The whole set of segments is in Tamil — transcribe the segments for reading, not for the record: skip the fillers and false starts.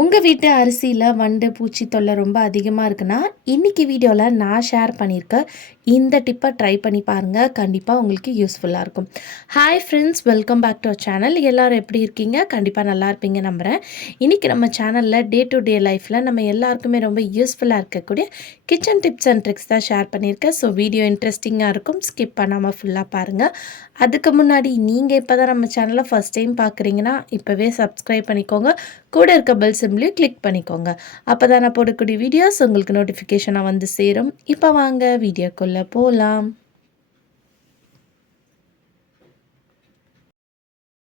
உங்கள் வீட்டு அரிசியில் வண்டு பூச்சி தொல்லை ரொம்ப அதிகமாக இருக்குன்னா இன்றைக்கி வீடியோவில் நான் ஷேர் பண்ணியிருக்க இந்த டிப்பை ட்ரை பண்ணி பாருங்கள். கண்டிப்பாக உங்களுக்கு யூஸ்ஃபுல்லாக இருக்கும். Hi friends, welcome back to our channel. எல்லோரும் எப்படி இருக்கீங்க? கண்டிப்பாக நல்லா இருப்பீங்க நம்புகிறேன். இன்றைக்கி நம்ம சேனலில் டே டு டே லைஃப்பில் நம்ம எல்லாருக்குமே ரொம்ப யூஸ்ஃபுல்லாக இருக்கக்கூடிய கிச்சன் டிப்ஸ் அண்ட் ட்ரிக்ஸ் தான் ஷேர் பண்ணியிருக்கேன். ஸோ வீடியோ இன்ட்ரெஸ்டிங்காக இருக்கும், ஸ்கிப் பண்ணாமல் ஃபுல்லாக பாருங்கள். அதுக்கு முன்னாடி நீங்கள் இப்போ தான் நம்ம சேனலை ஃபஸ்ட் டைம் பார்க்குறீங்கன்னா இப்போவே சப்ஸ்கிரைப் பண்ணிக்கோங்க. கூட இருக்க பெல் சிம்லையும் கிளிக் பண்ணிக்கோங்க. அப்போ தான் நான் போடக்கூடிய வீடியோஸ் உங்களுக்கு நோட்டிஃபிகேஷனாக வந்து சேரும். இப்போ வாங்க வீடியோக்குள்ளே போகலாம்.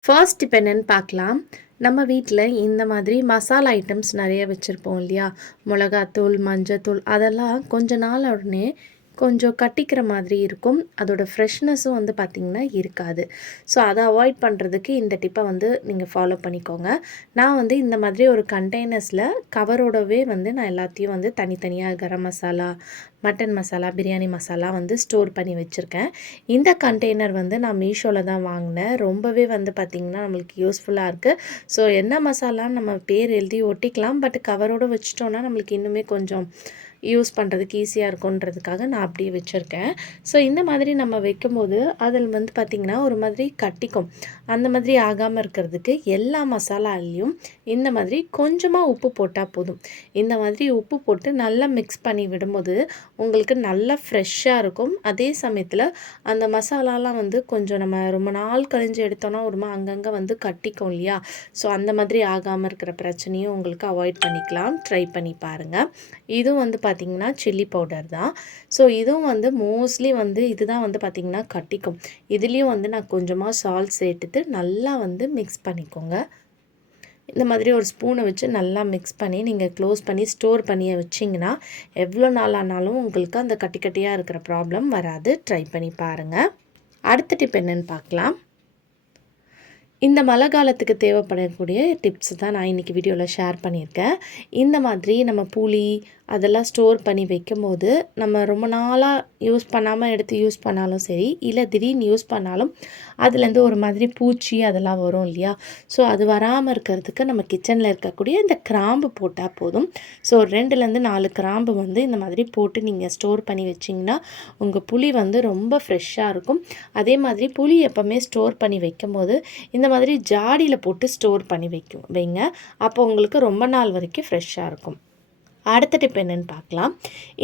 ஃபர்ஸ்ட் இப்போ என்னென்னு பார்க்கலாம். நம்ம வீட்டில் இந்த மாதிரி மசாலா ஐட்டம்ஸ் நிறைய வச்சுருப்போம் இல்லையா? மிளகாத்தூள், மஞ்சத்தூள், அதெல்லாம் கொஞ்ச நாள் உடனே கொஞ்சம் கட்டிக்கிற மாதிரி இருக்கும். அதோட ஃப்ரெஷ்னஸும் வந்து பார்த்திங்கன்னா இருக்காது. ஸோ அதை அவாய்ட் பண்ணுறதுக்கு இந்த டிப்பை வந்து நீங்கள் ஃபாலோ பண்ணிக்கோங்க. நான் வந்து இந்த மாதிரி ஒரு கண்டெய்னர்ஸில் கவரோடவே வந்து நான் எல்லாத்தையும் வந்து தனித்தனியாக கரம் மசாலா, மட்டன் மசாலா, பிரியாணி மசாலா வந்து ஸ்டோர் பண்ணி வச்சுருக்கேன். இந்த கண்டெய்னர் வந்து நான் மீஷோவில் தான் வாங்கினேன். ரொம்பவே வந்து பார்த்திங்கன்னா நம்மளுக்கு யூஸ்ஃபுல்லாக இருக்குது. ஸோ என்ன மசாலான்னு நம்ம பேர் எழுதி ஒட்டிக்கலாம். பட் கவரோடு வச்சிட்டோன்னா நம்மளுக்கு இன்னுமே கொஞ்சம் யூஸ் பண்ணுறதுக்கு ஈஸியாக இருக்குன்றதுக்காக நான் அப்படியே வச்சுருக்கேன். ஸோ இந்த மாதிரி நம்ம வைக்கும்போது அதில் வந்து பார்த்திங்கன்னா ஒரு மாதிரி கட்டிக்கும். அந்த மாதிரி ஆகாமல் இருக்கிறதுக்கு எல்லா மசாலாலையும் இந்த மாதிரி கொஞ்சமாக உப்பு போட்டால் போதும். இந்த மாதிரி உப்பு போட்டு நல்லா மிக்ஸ் பண்ணி விடும்போது உங்களுக்கு நல்லா ஃப்ரெஷ்ஷாக இருக்கும். அதே சமயத்தில் அந்த மசாலாலாம் வந்து கொஞ்சம் நம்ம ரொம்ப நாள் கழிஞ்சு எடுத்தோன்னா ஒரு அங்கங்கே வந்து கட்டிக்கும் இல்லையா? ஸோ அந்த மாதிரி ஆகாமல் இருக்கிற பிரச்சனையும் உங்களுக்கு அவாய்ட் பண்ணிக்கலாம். ட்ரை பண்ணி பாருங்கள். இதுவும் வந்து பார்த்திங்கன்னா சில்லி பவுடர் தான். ஸோ இதுவும் வந்து மோஸ்ட்லி வந்து இதுதான் வந்து பார்த்திங்கன்னா கட்டிக்கும். இதுலேயும் வந்து நான் கொஞ்சமாக சால்ட் சேர்த்துட்டு நல்லா வந்து மிக்ஸ் பண்ணிக்கோங்க. இந்த மாதிரி ஒரு ஸ்பூனை வச்சு நல்லா மிக்ஸ் பண்ணி நீங்கள் க்ளோஸ் பண்ணி ஸ்டோர் பண்ணி வச்சிங்கன்னா எவ்வளோ நாள் ஆனாலும் உங்களுக்கு அந்த கட்டி கட்டியாக இருக்கிற ப்ராப்ளம் வராது. ட்ரை பண்ணி பாருங்கள். அடுத்த டிப் என்னென்னு பார்க்கலாம். இந்த மழை காலத்துக்கு தேவைப்படக்கூடிய டிப்ஸ் தான் நான் இன்றைக்கி வீடியோவில் ஷேர் பண்ணியிருக்கேன். இந்த மாதிரி நம்ம புளி அதெல்லாம் ஸ்டோர் பண்ணி வைக்கும்போது நம்ம ரொம்ப நாளாக யூஸ் பண்ணாமல் எடுத்து யூஸ் பண்ணாலும் சரி, இல்லை திடீர்னு யூஸ் பண்ணாலும் அதுலேருந்து ஒரு மாதிரி பூச்சி அதெல்லாம் வரும் இல்லையா? ஸோ அது வராமல் இருக்கிறதுக்கு நம்ம கிச்சனில் இருக்கக்கூடிய இந்த கிராம்பு போட்டால் போதும். ஸோ 2லேருந்து 4 கிராம்பு வந்து இந்த மாதிரி போட்டு நீங்கள் ஸ்டோர் பண்ணி வச்சிங்கன்னா உங்கள் புளி வந்து ரொம்ப ஃப்ரெஷ்ஷாக இருக்கும். அதே மாதிரி புளி எப்போவுமே ஸ்டோர் பண்ணி வைக்கும்போது இந்த மாதிரி ஜாடியில் போட்டு ஸ்டோர் பண்ணி வைங்க. அப்போ உங்களுக்கு ரொம்ப நாள் வரைக்கும் ஃப்ரெஷ்ஷாக இருக்கும். அடுத்த டிப் என்னென்னு பார்க்கலாம்.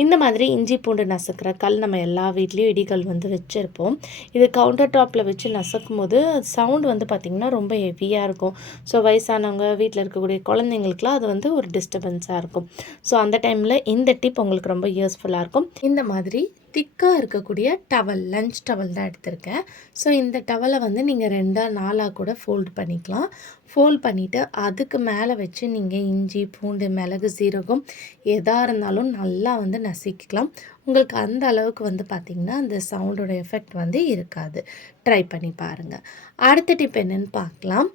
இந்த மாதிரி இஞ்சி பூண்டு நசுக்கிற கல் நம்ம எல்லா வீட்லேயும் இடிகல் வந்து வச்சுருப்போம். இது கவுண்டர் டாப்பில் வச்சு நசுக்கும் போது சவுண்ட் வந்து பார்த்திங்கன்னா ரொம்ப ஹெவியாக இருக்கும். ஸோ வயசானவங்க, வீட்டில் இருக்கக்கூடிய குழந்தைங்களுக்குலாம் அது வந்து ஒரு டிஸ்டர்பன்ஸாக இருக்கும். ஸோ அந்த டைமில் இந்த டிப் உங்களுக்கு ரொம்ப யூஸ்ஃபுல்லாக இருக்கும். இந்த மாதிரி திக்காக இருக்கக்கூடிய டவல், லஞ்ச் டவல் தான் எடுத்திருக்கேன். ஸோ இந்த டவலை வந்து நீங்கள் 2ஆக 4ஆக கூட ஃபோல்டு பண்ணிக்கலாம். ஃபோல்ட் பண்ணிவிட்டு அதுக்கு மேலே வச்சு நீங்கள் இஞ்சி, பூண்டு, மிளகு, சீரகம் எதாக இருந்தாலும் நல்லா வந்து நசுக்கிக்கலாம். உங்களுக்கு அந்த அளவுக்கு வந்து பார்த்திங்கன்னா அந்த சவுண்டோட எஃபெக்ட் வந்து இருக்காது. ட்ரை பண்ணி பாருங்கள். அடுத்த டிப் என்னென்னு பார்க்கலாம்.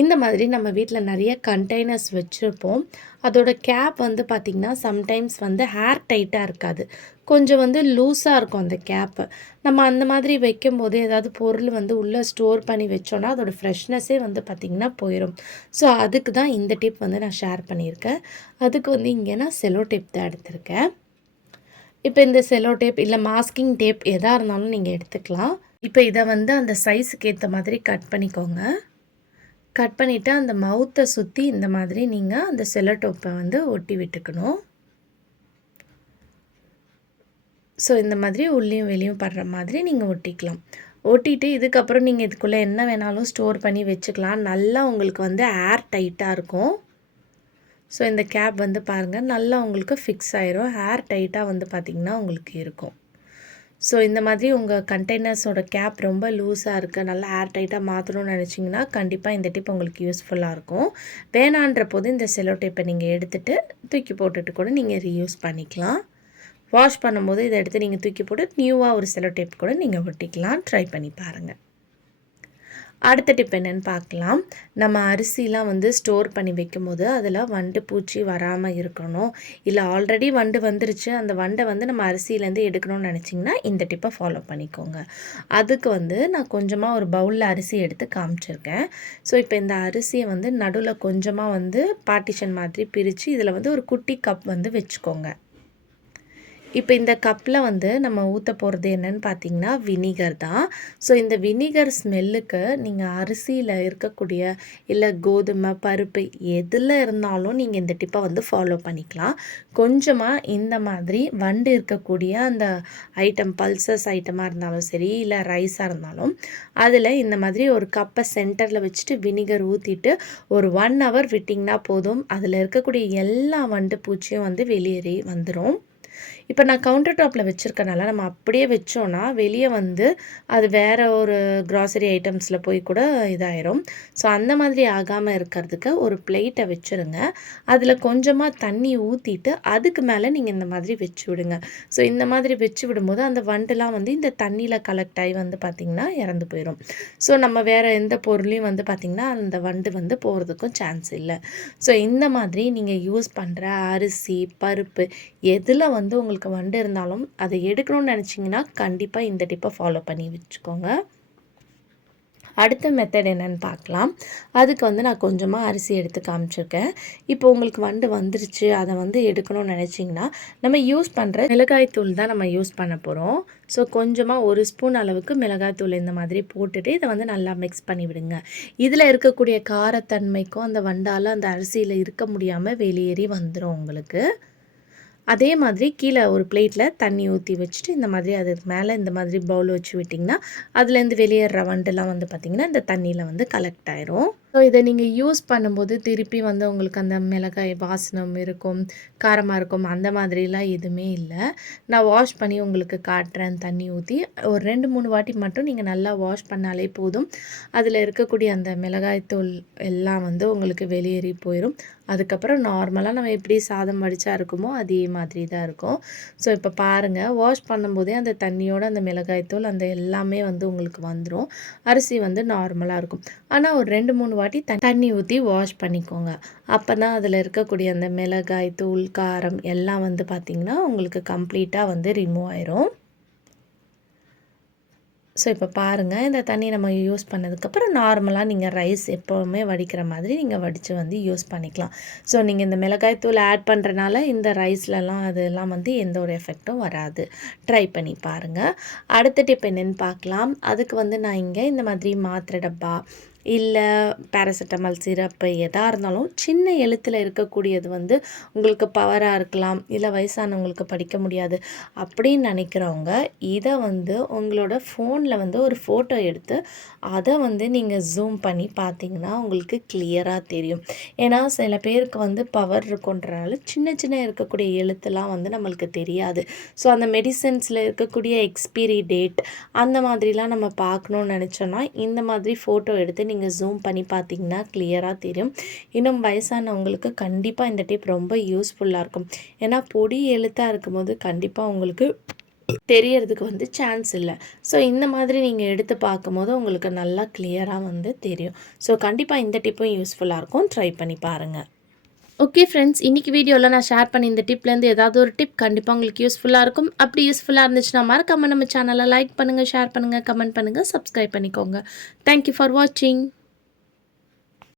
இந்த மாதிரி நம்ம வீட்டில் நிறைய கண்டெய்னர்ஸ் வச்சுருப்போம். அதோட கேப் வந்து பார்த்திங்கன்னா சம்டைம்ஸ் வந்து ஹேர் டைட்டாக இருக்காது. கொஞ்சம் வந்து லூஸாக இருக்கும் அந்த கேப்பு. நம்ம அந்த மாதிரி வைக்கும்போது ஏதாவது பொருள் வந்து உள்ளே ஸ்டோர் பண்ணி வச்சோன்னா அதோடய ஃப்ரெஷ்னஸே வந்து பார்த்திங்கன்னா போயிடும். ஸோ அதுக்கு தான் இந்த டிப் வந்து நான் ஷேர் பண்ணியிருக்கேன். அதுக்கு வந்து இங்கே நான் செலோ டேப் தான் எடுத்திருக்கேன். இப்போ இந்த செலோ டேப் இல்லை மாஸ்கிங் டேப் எதாக இருந்தாலும் நீங்கள் எடுத்துக்கலாம். இப்போ இதை வந்து அந்த சைஸுக்கு ஏற்ற மாதிரி கட் பண்ணிக்கோங்க. கட் பண்ணிவிட்டு அந்த மவுத்தை சுற்றி இந்த மாதிரி நீங்கள் அந்த செல்லோ டேப்பை வந்து ஒட்டி விட்டுக்கணும். ஸோ இந்த மாதிரி உள்ளேயும் வெளியும் படுற மாதிரி நீங்கள் ஒட்டிக்கலாம். ஒட்டிட்டு இதுக்கப்புறம் நீங்கள் இதுக்குள்ளே என்ன வேணாலும் ஸ்டோர் பண்ணி வச்சுக்கலாம். நல்லா உங்களுக்கு வந்து ஏர் டைட்டாக இருக்கும். ஸோ இந்த கேப் வந்து பாருங்கள், நல்லா உங்களுக்கு ஃபிக்ஸ் ஆயிரும். ஏர் டைட்டாக வந்து பார்த்திங்கன்னா உங்களுக்கு இருக்கும். ஸோ இந்த மாதிரி உங்கள் கண்டெய்னர்ஸோட கேப் ரொம்ப லூஸாக இருக்குது, நல்லா ஏர் டைட்டாக மாற்றணும்னு நினச்சிங்கன்னா கண்டிப்பாக இந்த டிப் உங்களுக்கு யூஸ்ஃபுல்லாக இருக்கும். வேணான்ற போது இந்த செலோ டேப்பை நீங்கள் எடுத்துகிட்டு தூக்கி போட்டுட்டு கூட நீங்கள் ரீயூஸ் பண்ணிக்கலாம். வாஷ் பண்ணும்போது இதை எடுத்து நீங்கள் தூக்கி போட்டு நியூவாக ஒரு செலோ டேப் கூட நீங்கள் ஒட்டிக்கலாம். ட்ரை பண்ணி பாருங்கள். அடுத்த டிப் என்னன்னு பார்க்கலாம். நம்ம அரிசிலாம் வந்து ஸ்டோர் பண்ணி வைக்கும்போது அதில் வண்டு பூச்சி வராமல் இருக்கணும். இல்லை ஆல்ரெடி வண்டு வந்துருச்சு, அந்த வண்டை வந்து நம்ம அரிசியிலேருந்து எடுக்கணும்னு நினச்சிங்கன்னா இந்த டிப்பை ஃபாலோ பண்ணிக்கோங்க. அதுக்கு வந்து நான் கொஞ்சமாக ஒரு பவுலில் அரிசி எடுத்து காமிச்சிருக்கேன். ஸோ இப்போ இந்த அரிசியை வந்து நடுவில் கொஞ்சமாக வந்து பார்ட்டிஷன் மாதிரி பிரித்து இதில் வந்து ஒரு குட்டி கப் வந்து வச்சுக்கோங்க. இப்போ இந்த கப்பில் வந்து நம்ம ஊற்ற போகிறது என்னன்னு பார்த்தீங்கன்னா வினிகர் தான். ஸோ இந்த வினிகர் ஸ்மெல்லுக்கு நீங்கள் அரிசியில் இருக்கக்கூடிய இல்லை கோதுமை பருப்பு எதில் இருந்தாலும் நீங்கள் இந்த டிப்பை வந்து ஃபாலோ பண்ணிக்கலாம். கொஞ்சமாக இந்த மாதிரி வண்டு இருக்கக்கூடிய அந்த ஐட்டம் பல்சஸ் ஐட்டமாக இருந்தாலும் சரி இல்லை ரைஸாக இருந்தாலும் அதில் இந்த மாதிரி ஒரு கப்பை சென்டரில் வச்சுட்டு வினிகர் ஊற்றிட்டு ஒரு 1 hour விட்டிங்கன்னா போதும். அதில் இருக்கக்கூடிய எல்லா வண்டு பூச்சியும் வந்து வெளியேறி வந்துடும். இப்போ நான் கவுண்டர் டாப்பில் வச்சுருக்கனால நம்ம அப்படியே வச்சோன்னா வெளியே வந்து அது வேறு ஒரு க்ராசரி ஐட்டம்ஸில் போய் கூட இதாயிரும். ஸோ அந்த மாதிரி ஆகாமல் இருக்கிறதுக்கு ஒரு பிளேட்டை வச்சுருங்க. அதில் கொஞ்சமாக தண்ணி ஊற்றிட்டு அதுக்கு மேலே நீங்கள் இந்த மாதிரி வச்சு விடுங்க. ஸோ இந்த மாதிரி வச்சு விடும்போது அந்த வண்டுலாம் வந்து இந்த தண்ணியில் கலெக்ட் ஆகி வந்து பார்த்திங்கன்னா இறந்து போயிடும். ஸோ நம்ம வேறு எந்த பொருளையும் வந்து பார்த்திங்கன்னா அந்த வண்டு வந்து போகிறதுக்கும் சான்ஸ் இல்லை. ஸோ இந்த மாதிரி நீங்கள் யூஸ் பண்ணுற அரிசி பருப்பு எதில் வந்து உங்களுக்கு வண்டு இருந்தாலும் அதை எடுக்கணும்னு நினச்சிங்கன்னா கண்டிப்பாக இந்த டிப்பை ஃபாலோ பண்ணி வச்சுக்கோங்க. அடுத்த மெத்தட் என்னன்னு பார்க்கலாம். அதுக்கு வந்து நான் கொஞ்சமாக அரிசி எடுத்து காமிச்சிருக்கேன். இப்போ உங்களுக்கு வண்டு வந்துருச்சு, அதை வந்து எடுக்கணும்னு நினச்சிங்கன்னா நம்ம யூஸ் பண்ணுற மிளகாய்த்தூள் தான் நம்ம யூஸ் பண்ண போகிறோம். ஸோ கொஞ்சமாக 1 ஸ்பூன் அளவுக்கு மிளகாய்த்தூள் இந்த மாதிரி போட்டுட்டு இதை வந்து நல்லா மிக்ஸ் பண்ணி விடுங்க. இதில் இருக்கக்கூடிய காரத்தன்மைக்கும் அந்த வண்டால் அந்த அரிசியில் இருக்க முடியாமல் வெளியேறி வந்துடும் உங்களுக்கு. அதே மாதிரி கீழே ஒரு பிளேட்டில் தண்ணி ஊற்றி வச்சுட்டு இந்த மாதிரி அதுக்கு மேலே இந்த மாதிரி பவுல் வச்சு விட்டிங்கன்னா அதுலேருந்து வெளியேற வண்டுலாம் வந்து பார்த்திங்கன்னா இந்த தண்ணியில் வந்து கலெக்ட் ஆயிரும். ஸோ இதை நீங்கள் யூஸ் பண்ணும்போது திருப்பி வந்து உங்களுக்கு அந்த மிளகாய் வாசனம் இருக்கும், காரமாக இருக்கும், அந்த மாதிரிலாம் எதுவுமே இல்லை. நான் வாஷ் பண்ணி உங்களுக்கு காட்டுறேன். தண்ணி ஊற்றி ஒரு 2-3 வாட்டி மட்டும் நீங்கள் நல்லா வாஷ் பண்ணாலே போதும். அதில் இருக்கக்கூடிய அந்த மிளகாய்த்தூள் எல்லாம் வந்து உங்களுக்கு வெளியேறி போயிடும். அதுக்கப்புறம் நார்மலாக நம்ம எப்படி சாதம் வடித்தா இருக்குமோ அதே மாதிரி தான் இருக்கும். ஸோ இப்போ பாருங்கள், வாஷ் பண்ணும்போதே அந்த தண்ணியோட அந்த மிளகாய்த்தூள் அந்த எல்லாமே வந்து உங்களுக்கு வந்துடும். அரிசி வந்து நார்மலாக இருக்கும். ஆனால் ஒரு 2-3 வாட்டி தண்ணி ஊற்றி வாஷ் பண்ணிக்கோங்க. அப்போ தான் அதில் இருக்கக்கூடிய அந்த மிளகாய்த்தூள் காரம் எல்லாம் வந்து பார்த்திங்கன்னா உங்களுக்கு கம்ப்ளீட்டாக வந்து ரிமூவ் ஆயிரும். ஸோ இப்போ பாருங்கள், இந்த தண்ணி நம்ம யூஸ் பண்ணதுக்கப்புறம் நார்மலாக நீங்கள் ரைஸ் எப்போவுமே வடிக்கிற மாதிரி நீங்கள் வடித்து வந்து யூஸ் பண்ணிக்கலாம். ஸோ நீங்கள் இந்த மிளகாய்த்தூள் ஆட் பண்ணுறனால இந்த ரைஸ்லலாம் அதெல்லாம் வந்து எந்த ஒரு எஃபெக்டும் வராது. ட்ரை பண்ணி பாருங்கள். அடுத்த டிப் என்னென்னு பார்க்கலாம். அதுக்கு வந்து நான் இங்கே இந்த மாதிரி மாத்திரை டப்பா இல்லை பேராசிட்டமால் சிரப்பு எதாக இருந்தாலும் சின்ன எழுத்தில் இருக்கக்கூடியது வந்து உங்களுக்கு பவராக இருக்கலாம், இல்லை வயசானவங்களுக்கு படிக்க முடியாது அப்படின்னு நினைக்கிறவங்க இதை வந்து உங்களோட ஃபோனில் வந்து ஒரு ஃபோட்டோ எடுத்து அதை வந்து நீங்கள் ஜூம் பண்ணி பார்த்தீங்கன்னா உங்களுக்கு கிளியராக தெரியும். ஏன்னா சில பேருக்கு வந்து பவர் இருக்குன்றனால சின்ன சின்ன இருக்கக்கூடிய எழுத்துலாம் வந்து நம்மளுக்கு தெரியாது. ஸோ அந்த மெடிசன்ஸில் இருக்கக்கூடிய எக்ஸ்பீரி டேட் அந்த மாதிரிலாம் நம்ம பார்க்கணுன்னு நினச்சோன்னா இந்த மாதிரி ஃபோட்டோ எடுத்து நீங்கள் ஜூம் பண்ணி பார்த்தீங்கன்னா கிளியராக தெரியும். இன்னும் வயசானவங்களுக்கு கண்டிப்பாக இந்த டிப் ரொம்ப யூஸ்ஃபுல்லாக இருக்கும். ஏன்னா பொடி எழுத்தாக இருக்கும்போது கண்டிப்பாக உங்களுக்கு தெரியறதுக்கு வந்து சான்ஸ் இல்லை. ஸோ இந்த மாதிரி நீங்கள் எடுத்து பார்க்கும்போது உங்களுக்கு நல்லா கிளியராக வந்து தெரியும். ஸோ கண்டிப்பாக இந்த டிப்பும் யூஸ்ஃபுல்லாக இருக்கும். ட்ரை பண்ணி பாருங்கள். ஓகே ஃப்ரெண்ட்ஸ், இன்றைக்கி வீடியோவில் நான் ஷேர் பண்ணி இந்த டிப்லேருந்து ஏதாவது ஒரு டிப் கண்டிப்பாக உங்களுக்கு யூஸ்ஃபுல்லாக இருக்கும். அப்படி யூஸ்ஃபுல்லாக இருந்துச்சுன்னா மறக்காமல் நம்ம சேனலை லைக் பண்ணுங்கள், ஷேர் பண்ணுங்கள், கமெண்ட் பண்ணுங்கள், சப்ஸ்கிரைப் பண்ணிக்கோங்க. தேங்க்யூ ஃபார் வாட்சிங்.